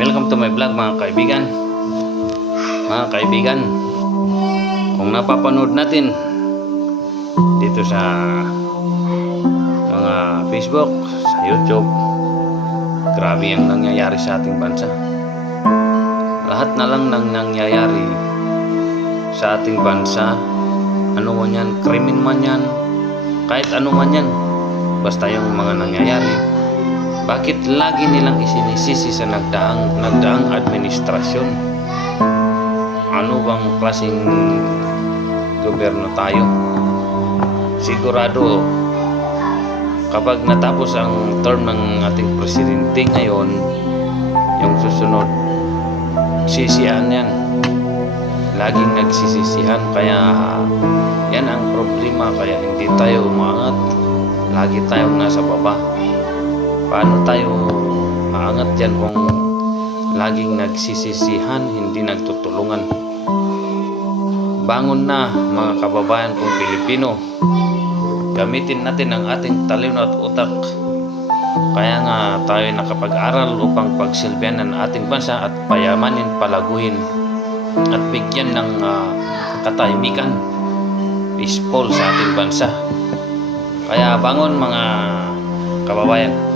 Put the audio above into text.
Welcome to my vlog mga kaibigan. Mga kaibigan, kung napapanood natin dito sa mga Facebook, sa YouTube, grabe ang nangyayari sa ating bansa. Lahat na lang nang nangyayari sa ating bansa, ano man yan, krimen man yan, kahit ano man yan, basta yung mga nangyayari, bakit lagi nilang isinisisi sa nagdaang administrasyon? Ano bang klaseng gobyerno tayo? Sigurado kapag natapos ang term ng ating presidente ngayon, yung susunod sisihan yan, laging nagsisisihan. Kaya yan ang problema, kaya hindi tayo umangat, lagi tayong nasa baba. Paano tayo maangat dyan kung laging nagsisisihan, hindi nagtutulungan? Bangon na mga kababayan kong Pilipino, gamitin natin ang ating talino at utak. Kaya nga tayo nakapag-aral upang pagsilbihan ng ating bansa at payamanin, palaguhin at bigyan ng katahimikan, peaceful sa ating bansa. Kaya bangon mga kababayan.